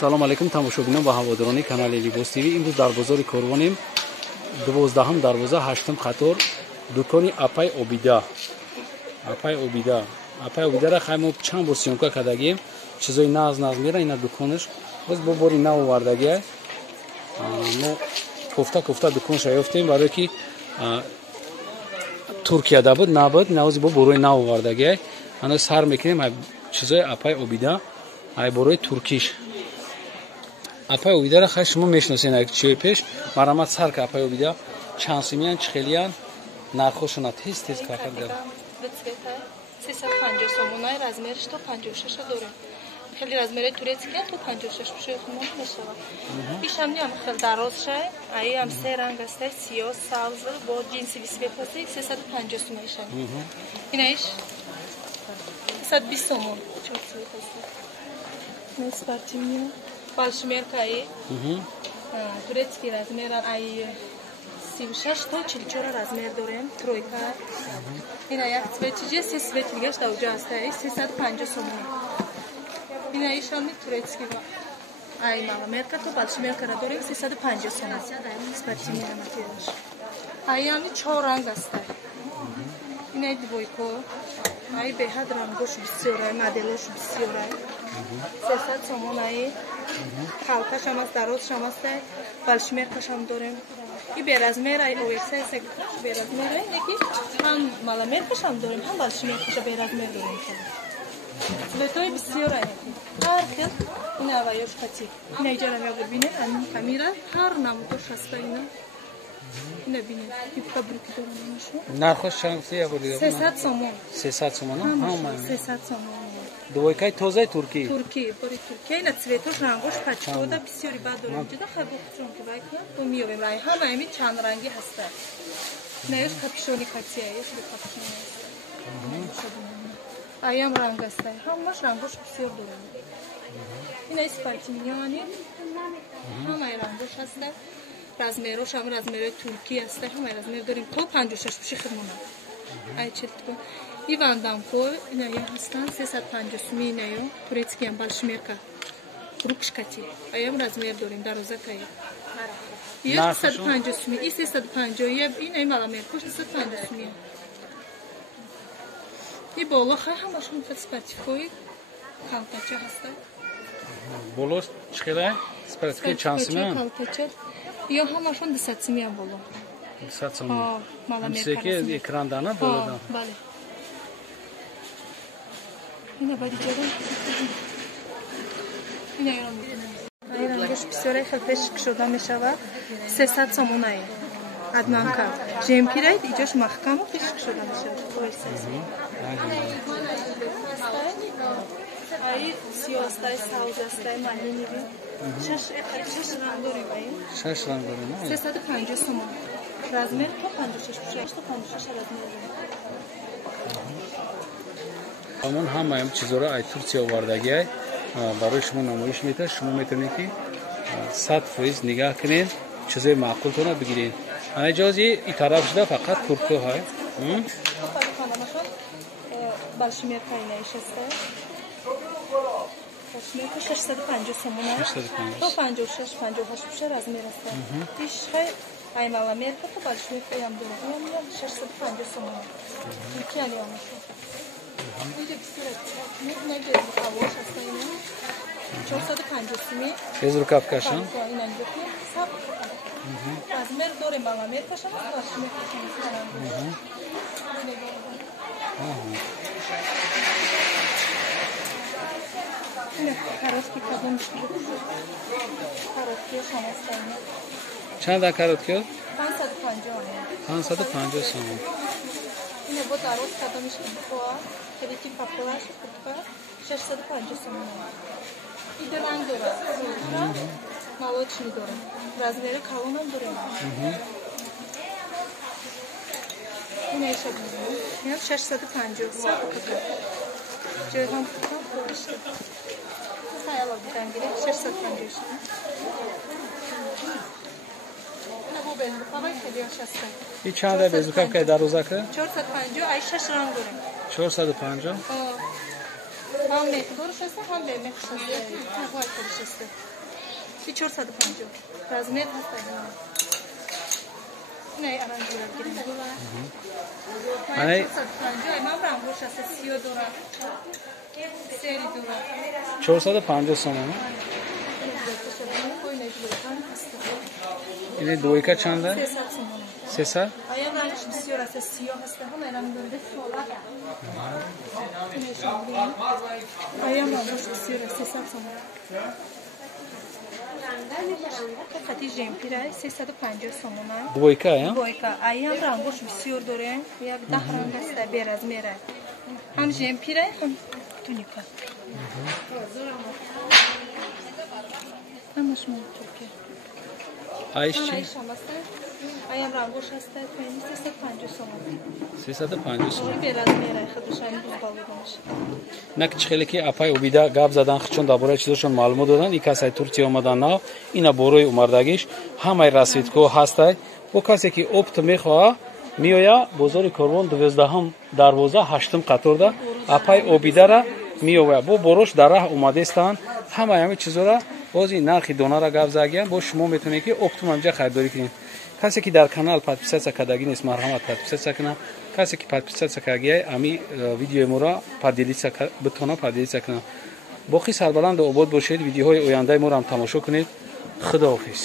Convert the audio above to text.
салом алайкум тамошобинон ва ҳаводорони канали Libos TV. Имрӯз дар бозори Корвонем 12-ум дарвоза 8-ум қатор дукони Апай Обида. Апай Обидаро хаймо чанд бор сёмка кардагием. Чизои нағз мера ина дуконаш. Боз бо бори нав овардагия. Мо кофта дуконша ёфтем барое ки Туркияда буд набуд навози бо борои нав овардагия. Ано сар мекунем чизои Апай Обида. Ай борои туркиш. Апай Обидаро хай шумо мешиносен ак чиёи пеш. Марамат сар ка Апай Обида чанд сумиян чхелиян нархошона тез кафар гар. 350 сомонай размериш то 56 дорем. Хели размери турецкия то 56 бишои хумон мешава. Ишам ям хел дарозшай, ай ам се ранг аст, сиё, савз, бо джинсиви светласи 350 сомон мешава. Инаиш 320 сомон. Чо светласи. Не спартимия. Большмеркаи. Турецкий размер ай 36 то 44 размер дорем, тройка. Ина як цветиже се светлигаш да уҷа аст, 350 сомон. Ина ишами турецкий ай мала мерка то большмеркара дорем 350 сомон. Спартимия матиаш. Ай ами 4 ранг аст. Ина двойко. Ай беҳад рангош бисёрай, моделош бисёрай. 300 сомон ай. Халкашам аст, дарозшам аст, большмеркашам дорем. И беразмер ай оверсайз беразмер ай, леки ҳам маламеркашам дорем, ҳам большмеркаша беразмер дорем. Цветои бисёр ай. Ҳар хел ина аваёшкати. Ина иҷара мебинед, камера ҳар намудош аста ина. Ина бинед. Типка бруки дорем шо. Нархош чанд я буридам? 300 сомон. 300 сомон, ҳама. 300 сомон. Двойкаи тозаи туркӣ. Туркӣ, бори Туркия. Ина цветош рангош пачкода бисёри бад дорем. Ҷуда хабухчон ки вайка, то миёвем рай. Ҳама ами чанд ранги ҳаста. Ина ёш капишони катия, ёш капишони. Аям ранг аст. Ҳамаш рангош бисёр дорем. Ина спартимияни. Ҳама рангош ҳаста. Размерош ҳам размерои туркӣ аст. Ҳама размер дорем. То 56 биши химона. Ай чилтко. Ивандамко ина я ҳастан 350 суми ина ё турецкий ам большмерка. Рукшкати. Аям размер дорем дарозакай. Я 350 суми, и 350 я ина маламерко 350 суми. И боло хай ҳамашон спартификои калтача ҳаста. Болош чхелай? Спартификои чанд сумия? Калтача. Ё ҳамашон 200 сумия боло. 200 сумия. Маламерка. Амсеки экрандана болода. Бале. Ина бади ҷадон. Ина ёрам мекунам. Ай рангош бисёре хел пешк шуда мешава. 300 сомон ай. Аднанка. Жемпирай иҷош маҳкаму пешк шуда мешава. Ойсайз. Ай сиёстай, савзастай, малиниви. 6 ранг дорем ай. 6 ранг дорем. 350 сомон. Размер то 56 размер. Амон ҳамаам чизоро ай Турсия овардагиай барои шумо намоиш метавад. Шумо метавонед ки 100% нигаҳ кунед, чизои маъқултона бигиред. Ана ҷози и тараф шуда фақат турко ҳай. Большмерка ина ишаста. Большмерка 650 сомон. 650. То 56, 58 размер аст. Иш хай ай маламерка то большмерка ям дорем. 650 сомон. Икяли амаша. Иде бисёр. Не без рукавош аст ина. 450 суми. Без рукавкаша. Ина ҷоки саб. Размер дорем маламеркаша, большмеркаша. Каротки кадом шуд. Каротки шамастайна. Чанд каротки? 550. 550 сомон. Ина бо дароз кадом шуд. Хелики папулаш кутка 650 сомон. Иде ранг дора. Молочный дора. Размери калонам дорем. Ина ишад. Ина 650 сомон. Ҷойҳам кутам хӯшд. Хаяла бидангире 650. Ина бо безрукавай хеле ашаста. И чанда безрукавкаи дарозака? 450 ай 6 ранг дорем. 450? Ҳам меқдорш аст, ҳам бемеқдор аст. ки 450 размер ҳаст не аранҷура гирем ай 450 ман рангош аст сиё дора сери дора 450 сомон ин двойка чанда 300 аям рангош бисёр аст сиё ҳаст аям рангош бисёр аст 300 сомон خطی جمپیره 350 سومونه двойка я двойка аям рангош бисёр дорем як 10 ранг аст бе размера ҳам жемпире ҳам туника ҳамаш мумкин айш чи аям рангош аст 350 сомон 350 сомон бе размера худшан бузбалудаш нак чихелики апай убида гап задан хчон дар бораи чизошон маълумот додан ин касай турсия омадан нав ина борои умардагиш ҳамаи расветкоҳо ҳастай бо касе ки опт мехоҳа меоя бозори корвон 12 дарвоза 8 қаторда апай обидара меовая бо борош дар раҳ омадестанд ҳамаи ҳамин чизора бози нархи донара гап загиян бо шумо метавонед ки оптум ҳамҷа харидорӣ кунед касе ки дар канал подписатсия кардагӣ нест марҳамат подписатсия кунад касе ки подписатсия кардагиай ами видеои моро битона поделитсия кунад боқи сарбаланду обод бошед видеоҳои ояндаи моро ҳам тамошо кунед худоҳофиз